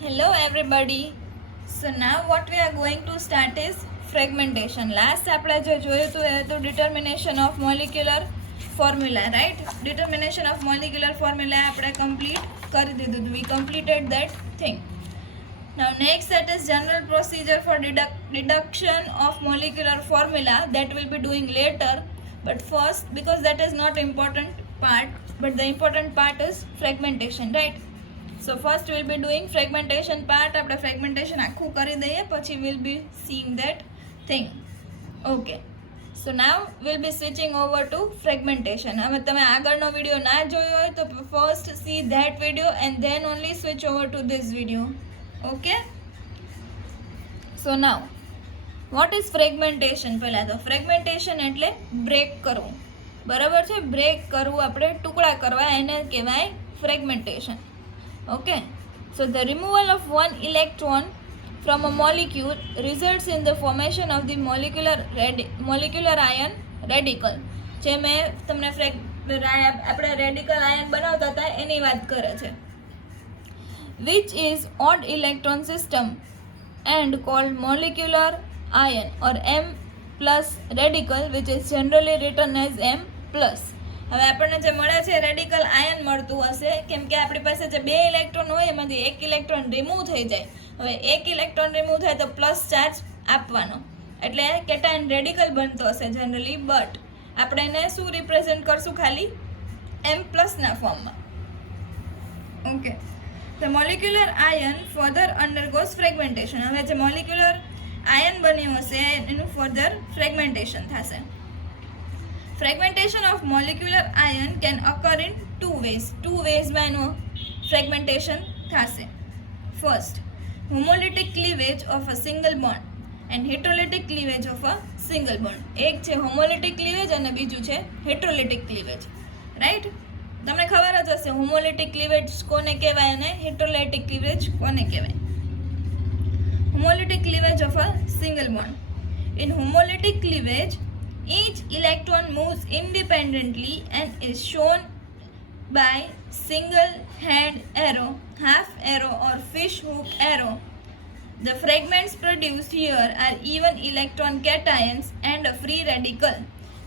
Hello everybody. So now what we are going to start is fragmentation. Last આપણે જે જોયું હતું એ હતું determination of molecular formula, right? Determination of molecular formula આપણે complete કરી દીધું હતું. We completed that thing. Now next set is general procedure for deduction of molecular formula that we'll be doing later. But first, because that is not important part, but the important part is fragmentation, right? So first we'll be doing fragmentation part. આપણે fragmentation આખું કરી દઈએ પછી we'll be seeing that thing. Okay. So now we'll be switching over to fragmentation. હવે તમે આગળનો video ના જોયો હોય તો first see that video and then only switch over to this video. Okay? So now what is fragmentation? પહેલા તો fragmentation એટલે બ્રેક કરવું. બરાબર છે? બ્રેક કરવું આપણે ટુકડા કરવા એને કહેવાય fragmentation. Okay, so the removal of one electron from a molecule results in the formation of the molecular ion radical. જે મેં તમને આપણે રેડિકલ આયન બનાવતા હતા એની વાત કરે છે. Which is odd electron system and called molecular ion or M plus radical, which is generally written as M plus. હવે આપણને જે મળે છે રેડિકલ આયન મળતું હશે કેમ કે આપણી પાસે જે બે ઇલેક્ટ્રોન હોય એમાંથી એક ઇલેક્ટ્રોન રિમૂવ થઈ જાય. હવે એક ઇલેક્ટ્રોન રિમૂવ થાય તો પ્લસ ચાર્જ આપવાનો એટલે કેટાયન રેડિકલ બનતો હશે જનરલી. બટ આપણે એને શું રિપ્રેઝેન્ટ કરશું ખાલી એમ પ્લસના ફોર્મમાં. Okay, the molecular ion further undergoes fragmentation. હવે જે મોલિક્યુલર આયન બન્યું હશે એનું ફર્ધર ફ્રેગમેન્ટેશન થશે. Fragmentation of molecular ion can occur in two ways. Two ways માં એનો fragmentation થશે. First, homolytic cleavage of a single bond and heterolytic cleavage of a single bond. એક છે homolytic cleavage અને બીજું છે heterolytic cleavage. Right? તમને ખબર જ હશે homolytic cleavage કોને કહેવાય અને heterolytic cleavage કોને કહેવાય. Homolytic cleavage of a single bond. In homolytic cleavage, each electron moves independently and is shown by single hand arrow, half arrow or fish hook arrow. The fragments produced here are even electron cations and a free radical.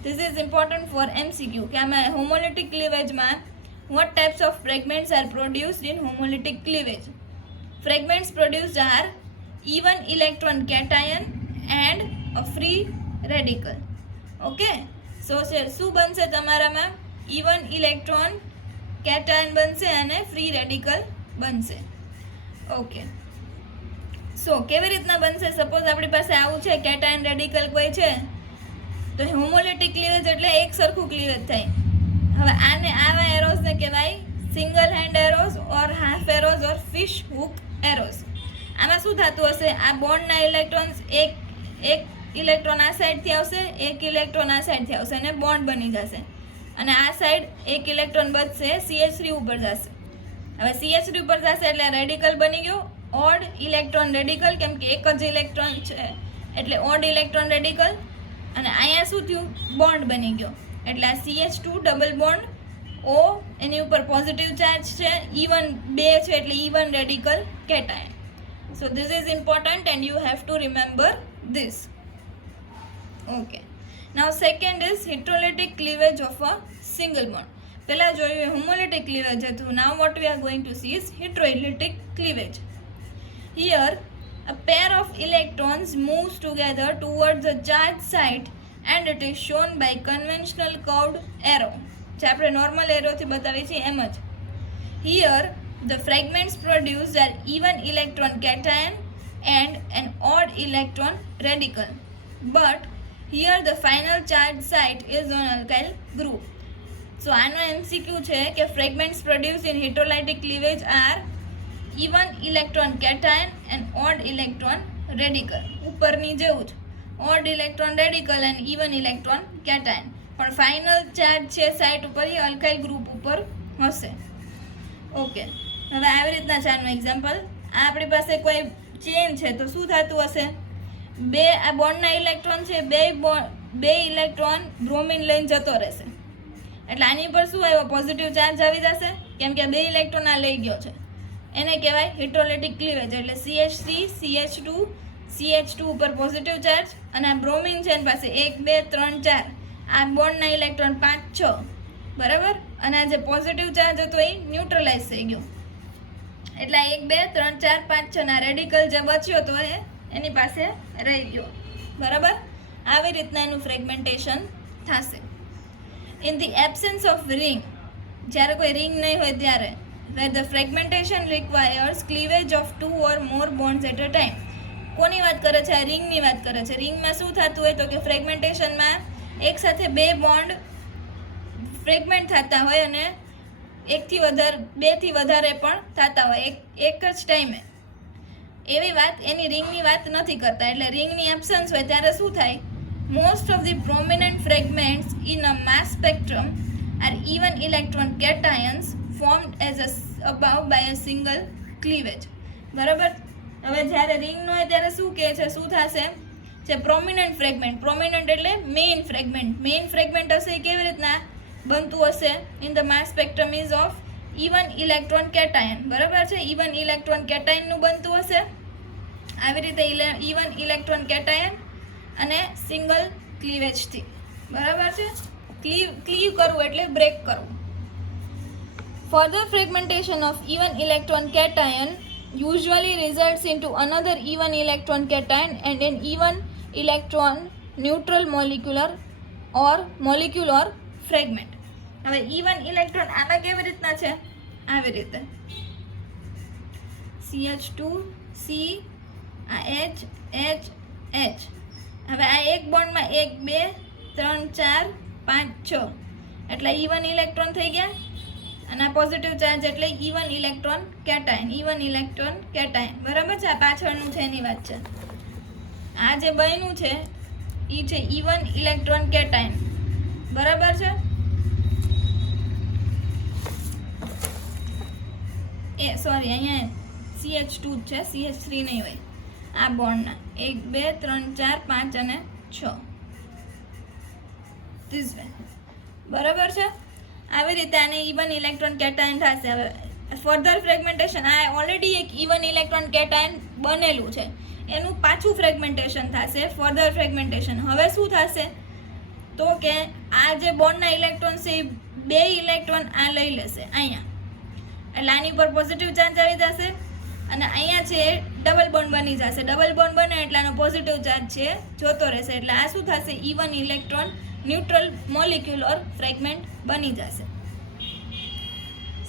This is important for MCQ. કે આમાં homolytic cleavage માં what types of fragments are produced in homolytic cleavage? Fragments produced are even electron cation and a free radical. Okay, so શું બનશે તમારામાં even electron cation બનશે અને free radical બનશે. Okay, so કેવી રીતના બનશે? સપોઝ આપણી પાસે આવું છે કેટાયન રેડિકલ કોઈ છે તો હોમોલિટિક ક્લીવેજ એટલે એક સરખું ક્લીવેજ થાય. હવે આને આવા એરોઝને કહેવાય સિંગલ હેન્ડ એરોઝ ઓર હાફ એરોઝ ઓર ફિશ હુક એરોઝ. આમાં શું થતું હશે? આ બોન્ડના ઇલેક્ટ્રોન્સ એક ઇલેક્ટ્રોન આ સાઈડથી આવશે, એક ઇલેક્ટ્રોન આ સાઈડથી આવશે અને બોન્ડ બની જશે. અને આ સાઈડ એક ઇલેક્ટ્રોન બચશે, CH3 ઉપર જશે. હવે CH3 ઉપર જશે એટલે રેડિકલ બની ગયો ઓડ ઇલેક્ટ્રોન રેડિકલ, કેમ કે એક જ ઇલેક્ટ્રોન છે એટલે ઓડ ઇલેક્ટ્રોન રેડિકલ. અને અહીંયા શું થયું? બોન્ડ બની ગયો એટલે આ CH2 ડબલ બોન્ડ O એની ઉપર પોઝિટિવ ચાર્જ છે, ઇવન 2 છે એટલે even radical cation. So this is important and you have to remember this. Okay. Now second is heterolytic cleavage of a single bond. પહેલા જોયું homolytic cleavage હતું. Now what we are going to see is heterolytic cleavage. Here a pair of electrons moves together towards the charged site and it is shown by conventional curved arrow. જે આપણે normal arrow થી બતાવી છે એમ જ. Here the fragments produced are even electron cation and an odd electron radical. But here the final charge site is on alkyl group. So આનો MCQ છે કે fragments produced in heterolytic cleavage are even electron cation and odd electron radical. ઉપરની જેવું જ odd electron radical and even electron cation. પણ final charge છે site ઉપર એ અલ્કાઇલ group ઉપર હશે. ઓકે, હવે આવી રીતના છે આનું એક્ઝામ્પલ. આ આપણી પાસે કોઈ ચેન છે તો શું થતું હશે? બે આ બોન્ડના ઇલેક્ટ્રોન છે, બે ઇલેક્ટ્રોન બ્રોમિન લઈને જતો રહેશે એટલે આની પર શું આવ્યો? પોઝિટિવ ચાર્જ આવી જશે કેમ કે બે ઇલેક્ટ્રોન આ લઈ ગયો છે એને કહેવાય હાઇડ્રોલિટિક ક્લીવેજ. એટલે CH3 CH2 ઉપર પોઝિટિવ ચાર્જ અને આ બ્રોમિન છે એની પાસે 1 2 3 4 આ બોન્ડના ઇલેક્ટ્રોન 5 6, બરાબર. અને આ જે પોઝિટિવ ચાર્જ હતો એ ન્યુટ્રલાઇઝ થઈ ગયો. એટલે 1 2 3 4 5 6 ના રેડિકલ જે બચ્યો હતો એ એની પાસે રહી ગયો, બરાબર. આવી રીતના એનું ફ્રેગમેન્ટેશન થશે. ઇન ધી એબ્સેન્સ ઓફ રિંગ, જ્યારે કોઈ રિંગ નહીં હોય ત્યારે, where the fragmentation requires cleavage of 2 or more bonds at a time. કોની વાત કરે છે? આ રિંગની વાત કરે છે. રિંગમાં શું થતું હોય તો કે ફ્રેગમેન્ટેશનમાં એક સાથે 2 બોન્ડ ફ્રેગમેન્ટ થતા હોય અને 2 થી વધારે પણ થતા હોય એક જ ટાઈમે. એવી વાત એની રિંગની વાત નથી કરતા. એટલે રિંગની એબ્સન્સ હોય ત્યારે શું થાય? Most of the prominent fragments in a mass spectrum are even electron cations formed as above by a single cleavage. બરાબર. હવે જ્યારે રિંગ ન હોય ત્યારે શું કહે છે, શું થશે? જે પ્રોમિનન્ટ ફ્રેગમેન્ટ એટલે મેઇન ફ્રેગમેન્ટ હશે એ કેવી રીતના બનતું હશે? In the mass spectrum ease of even electron cation. બરાબર છે, ઇવન ઇલેક્ટ્રોન કેટાયનનું બનતું હશે. આવી રીતે ઇવન ઇલેક્ટ્રોન કેટાયન અને સિંગલ ક્લીવેજથી, બરાબર છે. ક્લીવ કરવું એટલે બ્રેક કરવું. Further fragmentation of even electron cation usually results into another even electron cation and an even electron neutral molecule or fragment. હવે even electron આમાં કેવી રીતના છે? આવી રીતે CH2 C આ H H H. હવે આ એક બોન્ડમાં 1 2 3 4 5 6 એટલે ઇવન ઇલેક્ટ્રોન થઈ ગયા. અને આ પોઝિટિવ ચાર્જ એટલે ઇવન ઇલેક્ટ્રોન કેટાયન, બરાબર છે. આ પાછળનું છે એની વાત છે. આ જે બન્યું છે એ છે ઇવન ઇલેક્ટ્રોન કેટાયન, બરાબર છે. સોરી, અહીંયા CH2 છે, CH3 નહીં હોય. આ બોન્ડના 1 2 3 4 5 અને 6 ધીસ વે, બરાબર છે. આવી રીતે આને ઇવન ઇલેક્ટ્રોન કેટાયન થશે. હવે ફર્ધર ફ્રેગમેન્ટેશન, આ ઓલરેડી એક ઇવન ઇલેક્ટ્રોન કેટાયન બનેલું છે, એનું પાછું ફ્રેગમેન્ટેશન થશે, ફર્ધર ફ્રેગમેન્ટેશન. હવે શું થશે તો કે આ જે બોન્ડના ઇલેક્ટ્રોન છે એ 2 ઇલેક્ટ્રોન આ લઈ લેશે અહીંયા. એટલે આની ઉપર પોઝિટિવ ચાર્જ આવી જશે અને અહીંયા છે ડબલ બોન્ડ બની જશે. ડબલ બોન્ડ બને એટલે આનો પોઝિટિવ ચાર્જ છે જોતો રહેશે. એટલે આ શું થશે? ઇવન ઇલેક્ટ્રોન ન્યુટ્રલ મોલિક્યુલ ઓર ફ્રેગમેન્ટ બની જશે.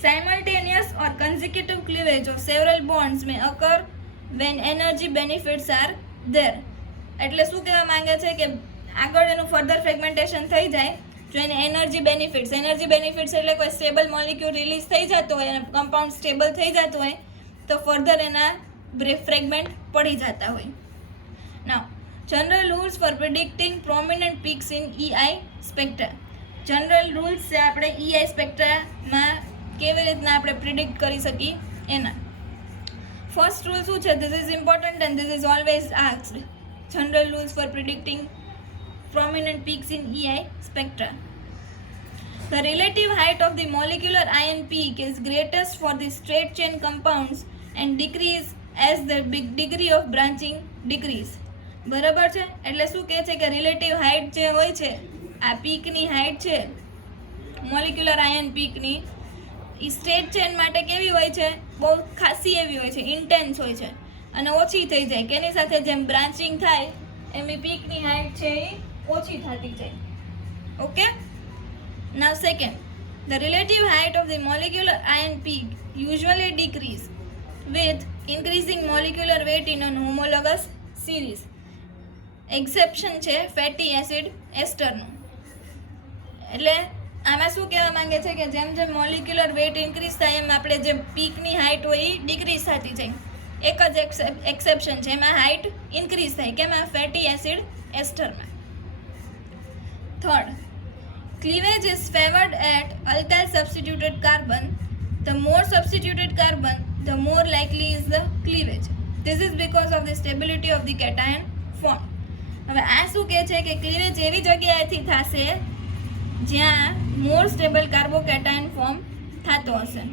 Simultaneous or consecutive cleavage of several bonds may occur when energy benefits are there. એટલે શું કહેવા માંગે છે કે આગળ એનું ફર્ધર ફ્રેગમેન્ટેશન થઈ જાય જો એને એનર્જી બેનિફિટ્સ એટલે કોઈ સ્ટેબલ મોલિક્યુલ રિલીઝ થઈ જતો હોય અને કમ્પાઉન્ડ સ્ટેબલ થઈ જતું હોય તો ફર્ધર એના ફ્રેગમેન્ટ પડી જતા હોય. નાઉ General rules for predicting prominent peaks in EI spectra. General rules છે આપણે EI સ્પેક્ટ્રામાં કેવી રીતના આપણે પ્રિડિક્ટ કરી શકીએ એના. ફર્સ્ટ રૂલ શું છે? This is important and this is always asked. General rules for predicting prominent peaks in EI spectra. The relative height of the molecular ion peak is greatest for the straight chain compounds and decrease as the degree of branching decrease. બરાબર છે. એટલે શું કહે છે કે relative height જે હોય છે, આ પીકની હાઇટ છે મોલિક્યુલર આયન પીકની, એ સ્ટ્રેટ ચેન માટે કેવી હોય છે? બહુ ખાસી એવી હોય છે, ઇન્ટેન્સ હોય છે અને ઓછી થઈ જાય. કે એની સાથે જેમ બ્રાન્ચિંગ થાય એમની પીકની હાઇટ છે એ ઓછી થતી જાય. Okay. Now second, the relative height of the molecular ion peak usually decrease with increasing molecular weight in an homologous series. Exception છે ફેટી એસિડ એસ્ટરનું. એટલે આમાં શું કહેવા માંગે છે કે જેમ જેમ મોલિક્યુલર વેઇટ ઇન્ક્રીઝ થાય એમ આપણે જે પીકની હાઇટ હોય એ ડિક્રીઝ થતી જાય. એક જ એક્સેપ્શન છે, એમાં હાઇટ ઇન્ક્રીઝ થાય. કેમાં? ફેટી એસિડ એસ્ટરમાં. Third, cleavage is favored at alkyl substituted carbon. The more substituted carbon, the more likely is the cleavage. This is because of the stability of the cation formed. હવે આ શું કહે છે કે cleavage એવી જગ્યાએથી થશે જ્યાં મોર સ્ટેબલ કાર્બોકેટાયન ફોર્મ થતો હશે.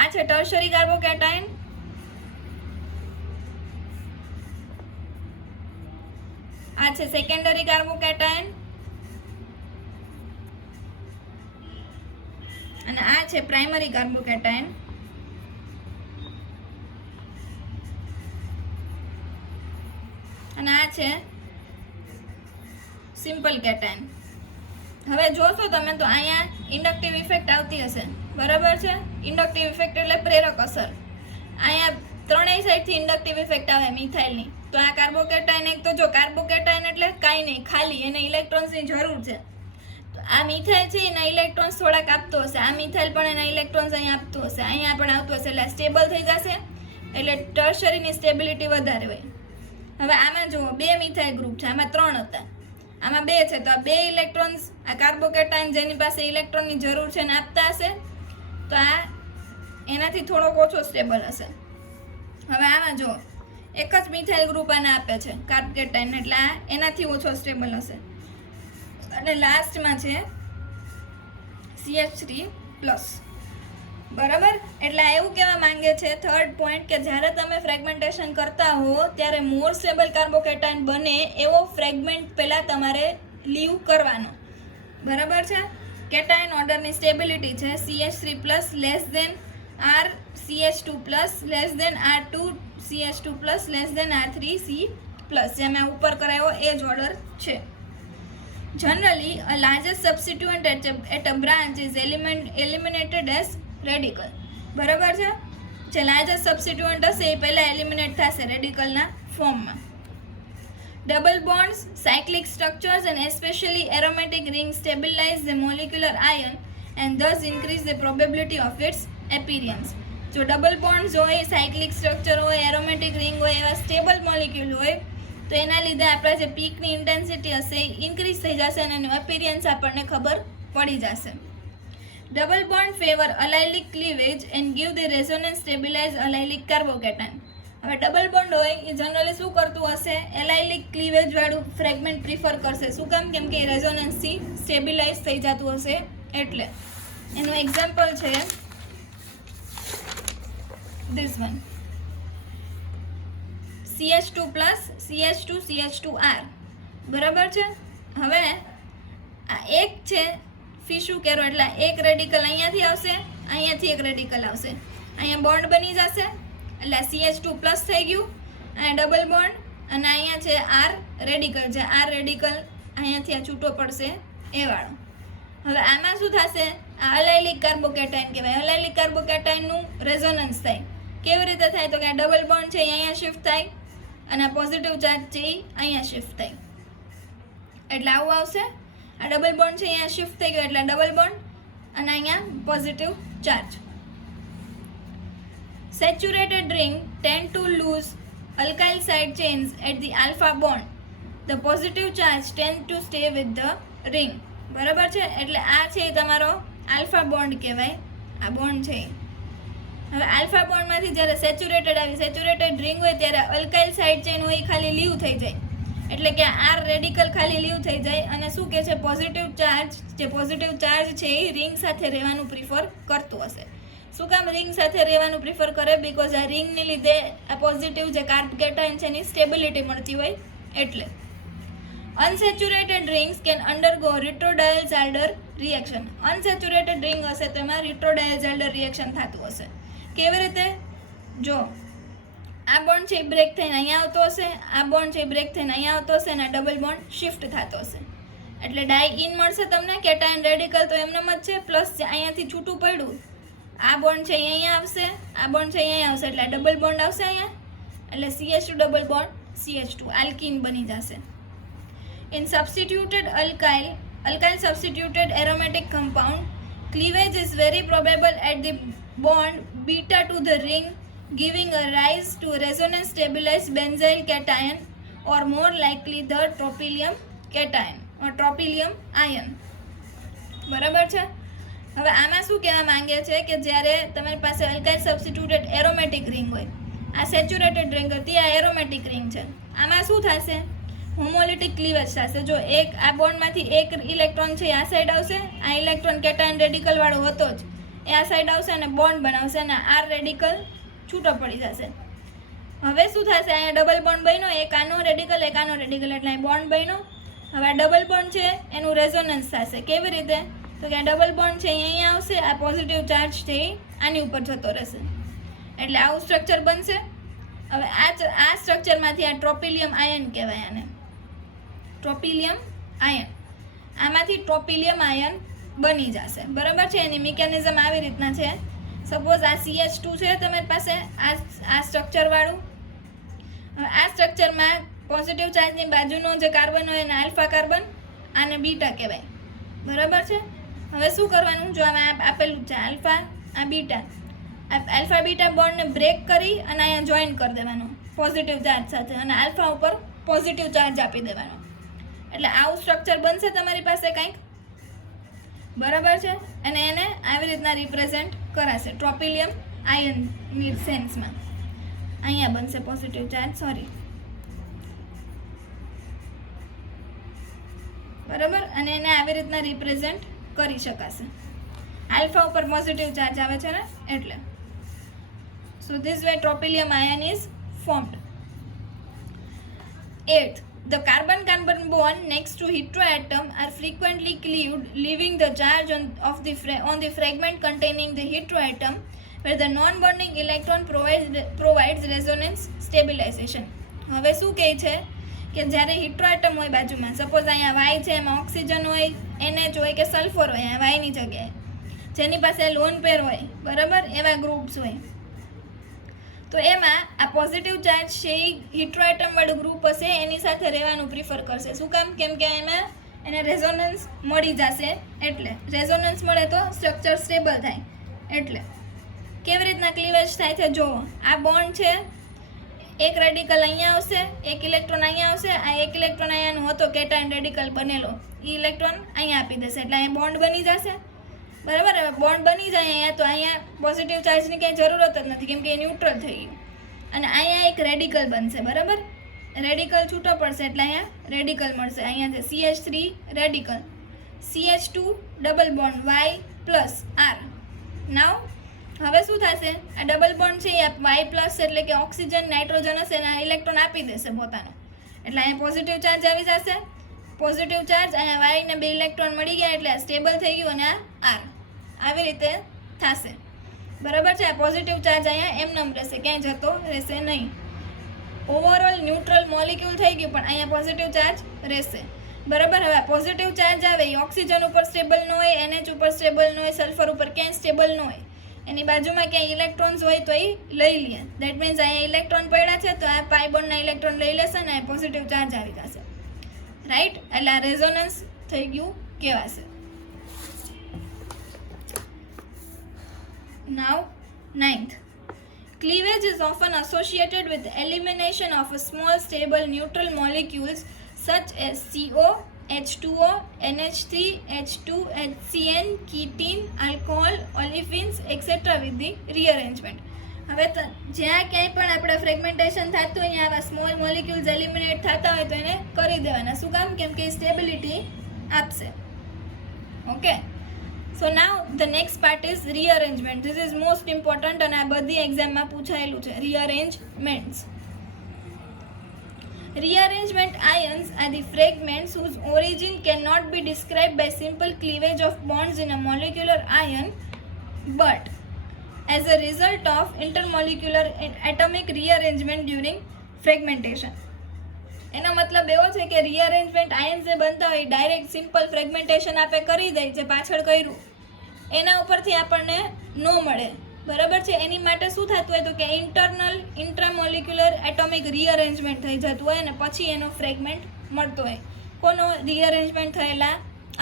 આ છે ટર્શરી કાર્બોકેટાયન, આ છે સેકન્ડરી કાર્બોકેટાયન અને આ છે પ્રાઇમરી કાર્બોકેટાયન. અને આ છે સિમ્પલ કેટાયન. હવે જોશો તમે તો અહીંયા ઇન્ડક્ટિવ ઇફેક્ટ આવતી હશે, બરાબર છે. ઇન્ડક્ટિવ ઇફેક્ટ એટલે પ્રેરક અસર. અહીંયા ત્રણેય સાઈડથી ઇન્ડક્ટિવ ઇફેક્ટ આવે મિથાઇલની. તો આ કાર્બોકેટાયન, એક તો જો કાર્બોકેટાયન એટલે કાંઈ નહીં, ખાલી એને ઇલેક્ટ્રોન્સની જરૂર છે. તો આ મિથાઇલ છે એના ઇલેક્ટ્રોન્સ થોડાક આપતો હશે, આ મિથાઇલ પણ એના ઇલેક્ટ્રોન્સ અહીંયા આપતો હશે, અહીંયા પણ આવતું હશે, એટલે સ્ટેબલ થઈ જશે. એટલે ટર્શરીની સ્ટેબિલિટી વધારે હોય. હવે આમાં જુઓ, બે મિથાઇલ ગ્રુપ છે, આમાં 3 હતા, આમાં 2 છે. તો આ 2 ઇલેક્ટ્રોન્સ આ કાર્બોકેટાયન જેની પાસે ઇલેક્ટ્રોનની જરૂર છે એને આપતા હશે, તો આ એનાથી થોડોક ઓછો સ્ટેબલ હશે. હવે આમાં જુઓ, એક જ મિથાઇલ ગ્રુપ આને આપે છે કાર્બોકેટાયન, એટલે આ એનાથી ઓછો સ્ટેબલ હશે. અને લાસ્ટમાં છે CH3+. બરાબર. એટલે આ એવું કહેવા માંગે છે, થર્ડ પોઈન્ટ, કે જ્યારે તમે ફ્રેગમેન્ટેશન કરતા હો ત્યારે મોર સ્ટેબલ કાર્બોકેટાયન બને એવો ફ્રેગમેન્ટ પહેલાં તમારે લીવ કરવાનો. બરાબર છે. કેટાયન ઓર્ડરની સ્ટેબિલિટી છે CH3+ less than R CH2+ less than R2 CH2+ less than R3 C+, જે મેં ઉપર કરાયો એ જ ઓર્ડર છે. Generally, a largest substituent at a branch is eliminated as radical. બરાબર છે. જે લાર્જેસ્ટ સબસ્ટિટ્યુઅન્ટ હશે એ પહેલાં એલિમિનેટ થશે રેડિકલના ફોર્મમાં. Double bonds, cyclic structures and especially aromatic rings stabilize the molecular ion and thus increase the probability of its appearance. જો double bonds હોય, cyclic structure હોય, એરોમેટિક રિંગ હોય, એવા સ્ટેબલ મોલિક્યુલ હોય તો એના લીધે આપણા જે પીકની ઇન્ટેન્સિટી હશે એ ઇન્ક્રીઝ થઈ જશે અને એનું એપિરિયન્સ આપણને ખબર પડી જશે. Double bond favour allylic cleavage and give the resonance stabilize allylic carbocation. હવે ડબલ બોન્ડ હોય એ જનરલી શું કરતું હશે, એલાયલિક ક્લીવેજ વાળું ફ્રેગમેન્ટ પ્રિફર કરશે. શું કામ? કેમ કે રેઝોનન્સથી સ્ટેબિલાઇઝ થઈ જતું હશે એટલે. એનું એક્ઝામ્પલ છે this one, CH2+, CH2, CH2R. બરાબર છે. હવે આ એક છે ફિશુ કેરો, એટલે એક રેડિકલ અહીંયાથી આવશે, અહીંયાથી એક રેડિકલ આવશે, અહીંયા બોન્ડ બની જશે, એટલે CH2+ થઈ ગયું, અહીંયા ડબલ બોન્ડ, અને અહીંયા છે R રેડિકલ, જે R રેડિકલ અહીંયાથી આ છૂટો પડશે એ વાળો. હવે આમાં શું થશે, આ અલાયલિક કાર્બોકેટાયન કહેવાય. અલાયલિક કાર્બોકેટાયનનું રેઝોનન્સ થાય. કેવી રીતે થાય? તો કે આ ડબલ બોન્ડ છે એ અહીંયા શિફ્ટ થાય અને આ પોઝિટિવ ચાર્જ છે એ અહીંયા શિફ્ટ થાય, એટલે આવું આવશે. આ ડબલ બોન્ડ છે અહીંયા શિફ્ટ થઈ ગયો એટલે ડબલ બોન્ડ અને અહીંયા positive charge. Saturated ring tend to lose alkyl side chains at the alpha bond. The positive charge tend to stay with the ring. બરાબર છે. એટલે આ છે તમારો આલ્ફા બોન્ડ કહેવાય, આ બોન્ડ છે. હવે આલ્ફા બોન્ડમાંથી જ્યારે સેચ્યુરેટેડ આવી, સેચ્યુરેટેડ રિંગ હોય ત્યારે અલ્કાઇલ સાઇડ ચેન હોય ખાલી લીવ થઈ જાય, એટલે કે આર રેડિકલ ખાલી લીવ થઈ જાય અને શું કહે છે, પોઝિટિવ ચાર્જ, જે પોઝિટિવ ચાર્જ છે એ રિંગ સાથે રહેવાનું પ્રિફર કરતું હશે. શું કામ રિંગ સાથે રહેવાનું પ્રિફર કરે? બિકોઝ આ રિંગને લીધે આ પોઝિટિવ જે કાર્બોકેટાયન છે એની સ્ટેબિલિટી મળતી હોય એટલે. Unsaturated rings can undergo retro Diels Alder reaction. Unsaturated ring હશે તો એમાં રિટ્રોડાયલ-ઝાલ્ડર રિએક્શન થતું હશે. કેવી રીતે? જો આ બોન્ડ છે એ બ્રેક થઈને અહીંયા આવતો હશે, આ બોન્ડ છે એ બ્રેક થઈને અહીંયા આવતો હશે અને આ ડબલ બોન્ડ શિફ્ટ થતો હશે, એટલે ડાય ઇન મળશે તમને. કેટાયન રેડિકલ તો એમનેમ જ છે, પ્લસ અહીંયાથી છૂટું પડ્યું, આ બોન્ડ છે અહીંયા આવશે, આ બોન્ડ છે અહીંયા આવશે, એટલે ડબલ બોન્ડ આવશે અહીંયા, એટલે CH2 double bond CH2 alkene બની જશે. In substituted alkyl substituted aromatic compound, cleavage is very probable at the bond beta to the ring, giving a rise to resonance stabilized benzyl cation or more likely the tropylium cation or tropylium ion. બરાબર છે. હવે આમાં શું કહેવા માંગે છે કે જ્યારે તમારી પાસે અલ્કાઇલ સબસ્ટિટ્યુટેડ એરોમેટિક રિંગ હોય, આ સેચ્યુરેટેડ રિંગ હતી, આ એરોમેટિક રિંગ છે, આમાં શું થશે, હોમોલિટિક ક્લીવેજ થશે. જો એક આ બોન્ડમાંથી એક ઇલેક્ટ્રોન છે આ સાઈડ આવશે, આ ઇલેક્ટ્રોન કેટાયન રેડિકલ વાળો હતો જ, એ આ સાઈડ આવશે અને બોન્ડ બનાવશે અને આર રેડિકલ છૂટો પડી જશે. હવે શું થશે, અહીંયા ડબલ બોન્ડ બન્યો, એક આનો રેડિકલ એક આનો રેડિકલ, એટલે અહીં બોન્ડ બન્યો. હવે આ ડબલ બોન્ડ છે એનું રેઝોનન્સ થશે. કેવી રીતે? તો કે આ ડબલ બોન્ડ છે અહીંયા આવશે, આ પોઝિટિવ ચાર્જ છે આની ઉપર જતો રહેશે, એટલે આવું સ્ટ્રક્ચર બનશે. હવે આ સ્ટ્રક્ચરમાંથી આ ટ્રોપિલિયમ આયન કહેવાય, આને ટ્રોપિલિયમ આયન. આમાંથી ટ્રોપિલિયમ આયન બની જશે, બરાબર છે. એની મિકેનિઝમ આવી રીતના છે. સપોઝ આ CH2 છે તમારી પાસે, આ સ્ટ્રક્ચરવાળું. આ સ્ટ્રક્ચરમાં પોઝિટિવ ચાર્જની બાજુનો જે કાર્બન હોય એને આલ્ફા કાર્બન, આને બીટા કહેવાય, બરાબર છે. હવે શું કરવાનું, જો આમાં આપેલું છે આલ્ફા, આ બીટા, આલ્ફા બીટા બોન્ડને બ્રેક કરી અને અહીંયા જોઈન કરી દેવાનો પોઝિટિવ ચાર્જ સાથે, અને આલ્ફા ઉપર પોઝિટિવ ચાર્જ આપી દેવાનો, એટલે આવું સ્ટ્રક્ચર બનશે તમારી પાસે કંઈક, બરાબર છે. અને એને આવી રીતના રિપ્રેઝેન્ટ કરાશે ટ્રોપિલિયમ આયનની સેન્સમાં. અહીંયા બનશે પોઝિટિવ ચાર્જ, સોરી, બરાબર. અને એને આવી રીતના રિપ્રેઝેન્ટ કરી શકાશે. આલ્ફા ઉપર પોઝિટિવ ચાર્જ આવે છે ને એટલે. So this way tropylium ion is formed. 8th, the carbon-carbon bond next to heteroatom are frequently cleaved, leaving the charge on the fragment containing the heteroatom, where the non-bonding electron provides resonance stabilization. હવે શું કહે છે કે જ્યારે હિટ્રોએટમ હોય બાજુમાં, suppose અહીંયા Y છે, એમાં ઓક્સિજન હોય, NH હોય કે સલ્ફર હોય વાયની જગ્યાએ, જેની પાસે લોન પેર હોય, બરાબર, એવા ગ્રુપ્સ હોય, તો એમાં આ પોઝિટિવ ચાર્જ છે એ હિટ્રોએટમ વાળું ગ્રુપ હશે એની સાથે રહેવાનું પ્રિફર કરશે. શું કામ? કેમ કે એમાં એને રેઝોનન્સ મળી જશે, એટલે રેઝોનન્સ મળે તો સ્ટ્રક્ચર સ્ટેબલ થાય. એટલે કેવી રીતના ક્લીવેજ થાય છે જુઓ. આ બોન્ડ છે, એક રેડિકલ અહીંયા આવશે, એક ઇલેક્ટ્રોન અહીંયા આવશે, આ એક ઇલેક્ટ્રોન અહીંયાનો હતો કેટાયન રેડિકલ બનેલો, એ ઇલેક્ટ્રોન અહીંયા આપી દેશે, એટલે અહીંયા બોન્ડ બની જશે, બરાબર. હવે બોન્ડ બની જાય અહીંયા, તો અહીંયા પોઝિટિવ ચાર્જની કંઈ જરૂરત જ નથી, કેમ કે એ ન્યુટ્રલ થઈ ગયું. અને અહીંયા એક રેડિકલ બનશે, બરાબર, રેડિકલ છૂટો પડશે એટલે અહીંયા રેડિકલ મળશે. અહીંયા છે CH3 radical, CH2 double bond Y plus R. નાવ હવે શું થશે, આ ડબલ બોન્ડ છે એ Y પ્લસ એટલે કે ઓક્સિજન નાઇટ્રોજન હશે અને ઇલેક્ટ્રોન આપી દેશે પોતાનો, એટલે અહીંયા પોઝિટિવ ચાર્જ આવી જશે. પોઝિટિવ ચાર્જ અહીંયા Y ને 2 ઇલેક્ટ્રોન મળી ગયા એટલે આ સ્ટેબલ થઈ ગયું, અને આ R આવી રીતે થશે, બરાબર છે. આ પોઝિટિવ ચાર્જ અહીંયા એમનેમ રહેશે, ક્યાંય જતો રહેશે નહીં. ઓવરઓલ ન્યુટ્રલ મોલિક્યુલ થઈ ગયું, પણ અહીંયા પોઝિટિવ ચાર્જ રહેશે, બરાબર. હવે પોઝિટિવ ચાર્જ આવે એ ઓક્સિજન ઉપર સ્ટેબલ ન હોય, NH ઉપર સ્ટેબલ ન હોય, સલ્ફર ઉપર ક્યાંય સ્ટેબલ ન હોય, એની બાજુમાં ક્યાંય ઇલેક્ટ્રોન્સ હોય તો એ લઈ લે. દેટ મીન્સ અહીંયા ઇલેક્ટ્રોન પડ્યા છે તો આ પાઈ બોન્ડના ઇલેક્ટ્રોન લઈ લેશે અને પોઝિટિવ ચાર્જ આવી જશે, રાઈટ. એટલે આ રેઝોનન્સ થઈ ગયું કહેવાશે. Now, 9th, cleavage is often associated with elimination of a small stable neutral molecules such as CO, H2O, NH3, H2, HCN, ketene, alcohol, olefins, etc. with the rearrangement. હવે જ્યાં ક્યાંય પણ આપણે ફ્રેગમેન્ટેશન થતું હોય આવા સ્મોલ મોલિક્યુલ્સ એલિમિનેટ થતા હોય તો એને કરી દેવાના. શું કામ? કેમ કે સ્ટેબિલિટી આપશે. Okay, so now the next part is rearrangement. This is most important અને આ બધી એક્ઝામમાં પૂછાયેલું છે. રીઅરેન્જમેન્ટ્સ. Rearrangement ions are the fragments whose origin cannot be described by simple cleavage of bonds in a molecular ion, but as a result of intermolecular atomic rearrangement during fragmentation. એનો મતલબ એવો છે કે રીઅરેન્જમેન્ટ આયન જે બનતા હોય ડાયરેક્ટ સિમ્પલ ફ્રેગમેન્ટેશન આપણે કરી દઈએ, જે પાછળ કર્યું એના ઉપરથી આપણને ન મળે, બરાબર છે. એની માટે શું થતું હોય તો કે ઇન્ટરનલ ઇન્ટ્રામોલિક્યુલર એટોમિક રીઅરેન્જમેન્ટ થઈ જતું હોય અને પછી એનો ફ્રેગમેન્ટ મળતો હોય. કોનો રીઅરેન્જમેન્ટ થયેલા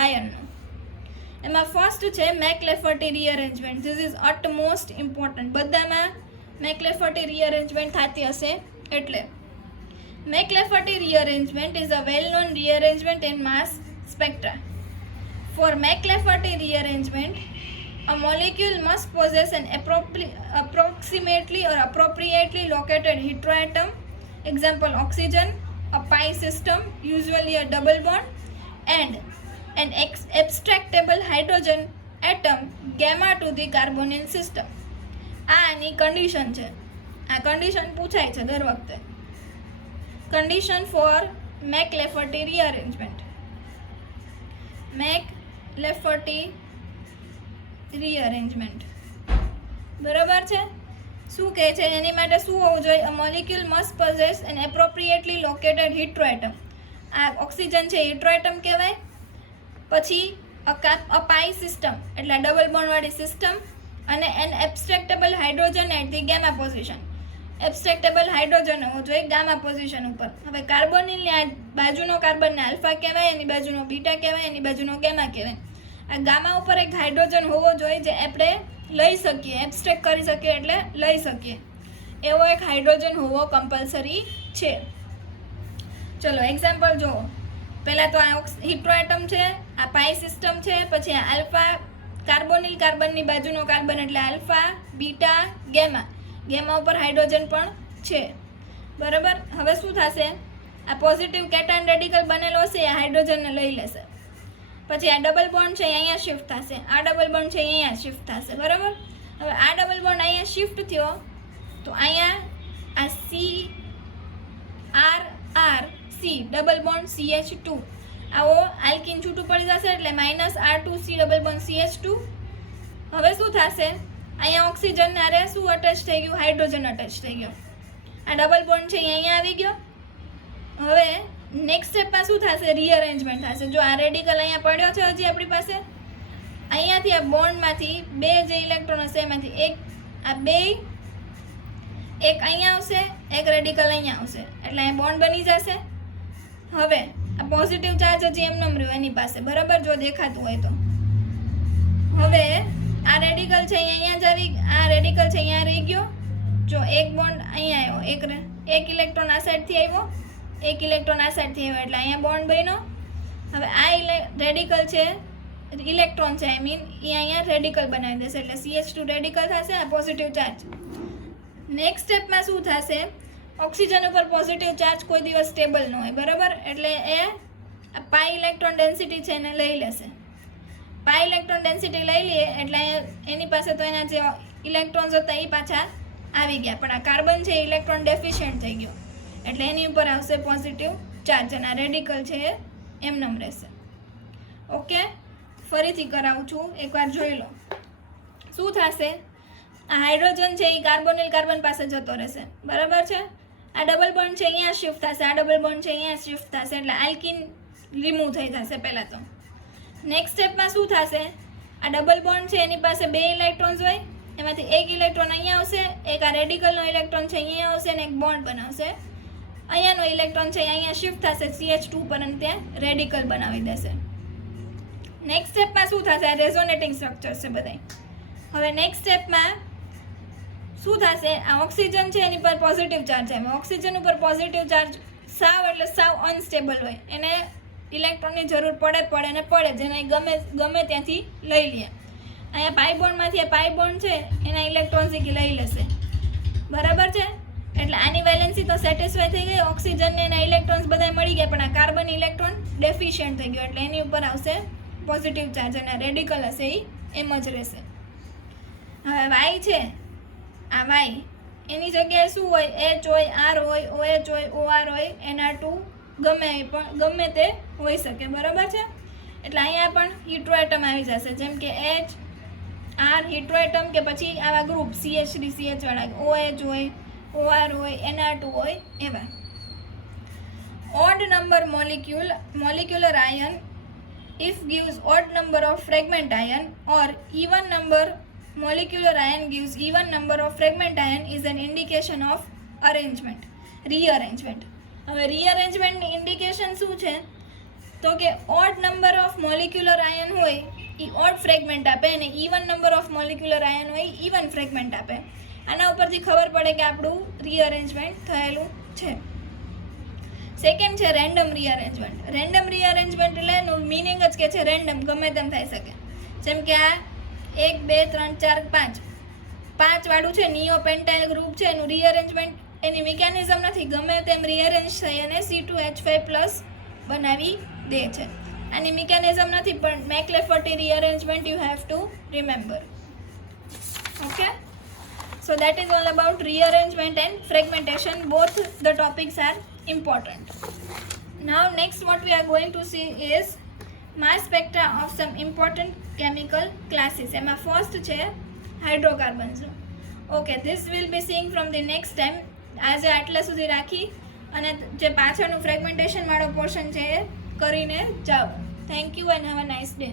આયનનો. એમાં ફર્સ્ટ છે McLafferty rearrangement. This is at most important. બધામાં મેકલેફર્ટી રીઅરેન્જમેન્ટ થતી હશે એટલે. Mac-Lafferty rearrangement is a well-known rearrangement in mass spectra. For Mac-Lafferty rearrangement, a molecule must possess an approximately or appropriately located heteroatom, example oxygen, a pi system, usually a double bond, and an abstractable hydrogen atom gamma to the carbonyl system. આ આની condition છે. આ condition પૂછાય છે દર વખતે. Condition four મેક-લેફર્ટી રીઅરેન્જમેન્ટ. મેક-લેફર્ટી રીઅરેન્જમેન્ટ બરાબર છે. શું કહે છે એની માટે શું હોવું જોઈએ? A molecule must possess an appropriately located heteroatom. આ ઓક્સિજન છે હિટ્રોએટમ કહેવાય. પછી અ પાઈ સિસ્ટમ એટલે ડબલ બોન્ડવાળી સિસ્ટમ અને an abstractable hydrogen at the gamma position. Abstractable hydrogen હોવો જોઈએ ગામા પોઝિશન ઉપર. હવે કાર્બોનિલની આ બાજુનો કાર્બનને આલ્ફા કહેવાય, એની બાજુનો બીટા કહેવાય, એની બાજુનો ગામા કહેવાય. આ ગામા ઉપર એક હાઇડ્રોજન હોવો જોઈએ જે આપણે લઈ શકીએ, એબ્સ્ટ્રેક્ટ કરી શકીએ એટલે લઈ શકીએ એવો એક હાઇડ્રોજન હોવો કમ્પલસરી છે. ચલો એક્ઝામ્પલ જુઓ. પહેલાં તો આ હિટ્રોએટમ છે, આ પાઈ સિસ્ટમ છે, પછી આ આલ્ફા કાર્બોનિલ કાર્બનની બાજુનો કાર્બન એટલે આલ્ફા, બીટા, ગેમા. ગેમા ઉપર હાઇડ્રોજન પણ છે બરાબર. હવે શું થશે? આ પોઝિટિવ કેટાયન રેડિકલ બનેલો હશે એ હાઇડ્રોજનને લઈ લેશે. પછી આ ડબલ બોન્ડ છે અહીંયા શિફ્ટ થશે, આ ડબલ બોન્ડ છે અહીંયા શિફ્ટ થશે બરાબર. હવે આ ડબલ બોન્ડ અહીંયા શિફ્ટ થયો તો અહીંયા આ CR ડબલ બોન્ડ CH2 આવો આલ્કીન છૂટું પડી જશે એટલે -R2C ડબલ બોન્ડ CH2. હવે શું થશે? અહીંયા ઓક્સિજન આરે શું અટેચ થઈ ગયું? હાઇડ્રોજન અટેચ થઈ ગયો. આ ડબલ બોન્ડ છે અહીંયા આવી ગયો. હવે નેક્સ્ટ સ્ટેપમાં શું થશે? રીઅરેન્જમેન્ટ થશે. જો આ રેડિકલ અહીંયા પડ્યો છે હજી આપણી પાસે, અહીંયાથી આ બોન્ડમાંથી બે જે ઇલેક્ટ્રોન હશે એમાંથી એક અહીંયા આવશે, એક રેડિકલ અહીંયા આવશે એટલે અહીં બોન્ડ બની જશે. હવે આ પોઝિટિવ ચાર્જ હજી એમનેમ રહ્યો એની પાસે બરાબર, જો દેખાતું હોય તો. હવે આ રેડિકલ છે અહીંયા જ આવી, આ રેડિકલ છે અહીંયા રહી ગયો. જો એક બોન્ડ અહીંયા આવ્યો, એક ઇલેક્ટ્રોન આ સાઈડથી આવ્યો, એક ઇલેક્ટ્રોન આ સાઈડથી આવ્યો એટલે અહીંયા બોન્ડ બન્યો. હવે આ રેડિકલ છે ઇલેક્ટ્રોન છે એ અહીંયા રેડિકલ બનાવી દેશે એટલે CH2 રેડિકલ થશે. આ પોઝિટિવ ચાર્જ. નેક્સ્ટ સ્ટેપમાં શું થશે? ઓક્સિજન ઉપર પોઝિટિવ ચાર્જ કોઈ દિવસ સ્ટેબલ ન હોય બરાબર, એટલે એ પાઈ ઇલેક્ટ્રોન ડેન્સિટી છે એને લઈ લેશે. પાઈ ઇલેક્ટ્રોન ડેન્સિટી લઈ લઈએ એટલે એની પાસે તો એના જે ઇલેક્ટ્રોન્સ હતા એ પાછા આવી ગયા, પણ આ કાર્બન છે ઇલેક્ટ્રોન ડેફિશિયન્ટ થઈ ગયો એટલે એની ઉપર આવશે પોઝિટિવ ચાર્જ અને આ રેડિકલ છે એ એમનેમ રહેશે. ઓકે, ફરીથી કરાવું છું, એકવાર જોઈ લો. શું થશે? આ હાઇડ્રોજન છે એ કાર્બોનિલ કાર્બન પાસે જતો રહેશે બરાબર છે. આ ડબલ બોન્ડ છે અહીંયા શિફ્ટ થશે, આ ડબલ બોન્ડ છે અહીંયા શિફ્ટ થશે એટલે આલ્કીન રિમૂવ થઈ જશે પહેલાં તો. નેક્સ્ટ સ્ટેપમાં શું થશે? આ ડબલ બોન્ડ છે એની પાસે બે ઇલેક્ટ્રોન્સ હોય, એમાંથી એક ઇલેક્ટ્રોન અહીંયા આવશે, એક આ રેડિકલનો ઇલેક્ટ્રોન છે અહીંયા આવશે અને એક બોન્ડ બનાવશે. અહીંયાનો ઇલેક્ટ્રોન છે અહીંયા શિફ્ટ થશે CH2 પર અને ત્યાં રેડિકલ બનાવી દેશે. નેક્સ્ટ સ્ટેપમાં શું થશે? આ રેઝોનેટિંગ સ્ટ્રક્ચર છે બધાય. હવે નેક્સ્ટ સ્ટેપમાં શું થશે? આ ઓક્સિજન છે એની પર પોઝિટિવ ચાર્જ આવે. ઓક્સિજન ઉપર પોઝિટિવ ચાર્જ સાવ એટલે સાવ અનસ્ટેબલ હોય, એને ઇલેક્ટ્રોનની જરૂર પડે ને પડે, જેને ગમે ત્યાંથી લઈ લે. અહીંયા પાઈ બોન્ડમાંથી આ પાઈ બોન્ડ છે એના ઇલેક્ટ્રોન્સ લઈ લેશે બરાબર છે. એટલે આની વેલેન્સી તો સેટિસ્ફાય થઈ ગઈ, ઓક્સિજનને એના ઇલેક્ટ્રોન્સ બધા મળી ગયા, પણ આ કાર્બન ઇલેક્ટ્રોન ડેફિશિયન્ટ થઈ ગયો એટલે એની ઉપર આવશે પોઝિટિવ ચાર્જ અને રેડિકલ હશે એ એમ જ રહેશે. હવે વાય છે, આ વાય એની જગ્યાએ શું હોય? H હોય, R હોય, OH હોય, OR હોય, NR2 ગમે તે હોઈ શકે બરાબર છે. એટલે અહીંયા પણ હિટ્રોએટમ આવી જશે, જેમ કે H, R હિટ્રોએટમ કે પછી આવા ગ્રુપ CH3 CH વાળા OH હોય, OR હોય, NR2 હોય એવા. Odd number molecular ion if gives odd number of fragment ion or even number molecular ion gives even number of fragment ion is an indication of rearrangement. હવે રીઅરેન્જમેન્ટની indication શું છે? તો કે odd number of molecular ion હોય એ odd fragment આપે અને even number of molecular ion હોય ઇવન ફ્રેગમેન્ટ આપે. આના ઉપરથી ખબર પડે કે આપણું રીઅરેન્જમેન્ટ થયેલું છે. સેકન્ડ છે રેન્ડમ રીઅરેન્જમેન્ટ. રેન્ડમ રીઅરેન્જમેન્ટ એટલે એનું મિનિંગ જ કે છે રેન્ડમ, ગમે તેમ થઈ શકે. જેમ કે આ 1 2 3 4 5 વાળું છે નિયોપેન્ટાઇલ ગ્રુપ છે, એનું રીઅરેન્જમેન્ટ એની મિકેનિઝમ નથી, ગમે તેમ રીઅરેન્જ થઈ અને C2H5+ બનાવી દે છે. આની મિકેનિઝમ નથી પણ McLafferty rearrangement you have to remember. Okay, so that is all about rearrangement and fragmentation. Both the topics are important. Now next what we are going to see is mass spectra of some important chemical classes. એમાં first છે hydrocarbons. Okay, this will be seeing from the next time. આજે આટલા સુધી રાખી અને જે પાછળનું fragmentation વાળો portion છે એ કરીને જાઓ. Thank you and have a nice day.